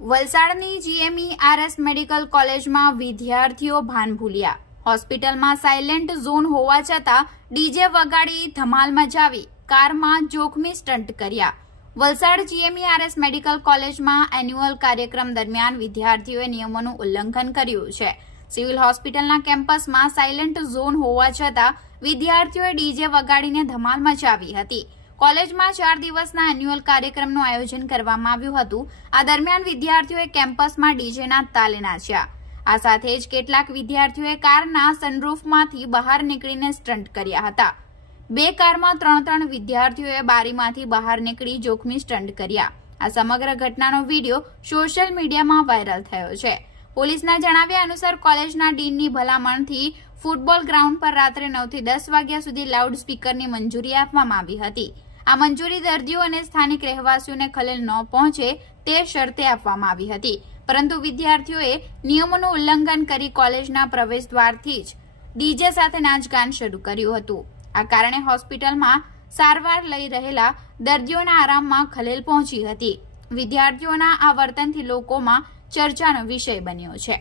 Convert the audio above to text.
વલસાડની GME RS medical કોલેજમાં વિદ્યાર્થીઓ ભાન ભૂલ્યા. હોસ્પિટલમાં સાયલેન્ટ ઝોન હોવા છતાં ડીજે વગાડી ધમાલ મચાવી, કારમાં જોખમી સ્ટન્ટ કર્યા. વલસાડ જીએમઈ આરએસ મેડિકલ કોલેજમાં એન્યુઅલ કાર્યક્રમ દરમિયાન વિદ્યાર્થીઓએ નિયમોનું ઉલ્લંઘન કર્યું છે. સિવિલ હોસ્પિટલના કેમ્પસમાં સાયલેન્ટ ઝોન હોવા છતાં વિદ્યાર્થીઓએ ડીજે વગાડીને ધમાલ મચાવી હતી. કોલેજમાં ચાર દિવસના એન્યુઅલ કાર્યક્રમનું આયોજન કરવામાં આવ્યું હતું. આ દરમિયાન વિદ્યાર્થીઓએ કેમ્પસમાં ડીજેના તાલે નાચ્યા. આ સાથે જ કેટલાક વિદ્યાર્થીઓએ કારના સનરૂફમાંથી બહાર નીકળીને સ્ટન્ટ કર્યા હતા. બે કારમાં ત્રણ ત્રણ વિદ્યાર્થીઓએ બારીમાંથી બહાર નીકળી જોખમી સ્ટન્ટ કર્યા. આ સમગ્ર ઘટનાનો વીડિયો સોશિયલ મીડિયામાં વાયરલ થયો છે. પોલીસના જણાવ્યા અનુસાર કોલેજના ડીનની ભલામણથી ફૂટબોલ ગ્રાઉન્ડ પર રાત્રે નવથી દસ વાગ્યા સુધી લાઉડ સ્પીકરની મંજૂરી આપવામાં આવી હતી. આ મંજૂરી દર્દીઓ અને સ્થાનિક રહેવાસીઓને ખલેલ ન પહોંચે તે શરતે આપવામાં આવી હતી. પરંતુ વિદ્યાર્થીઓએ નિયમોનું ઉલ્લંઘન કરી કોલેજના પ્રવેશ દ્વારથી જ ડીજે સાથે નાચગાન શરૂ કર્યું હતું. આ કારણે હોસ્પિટલમાં સારવાર લઈ રહેલા દર્દીઓના આરામમાં ખલેલ પહોંચી હતી. વિદ્યાર્થીઓના આ વર્તનથી લોકોમાં ચર્ચાનો વિષય બન્યો છે.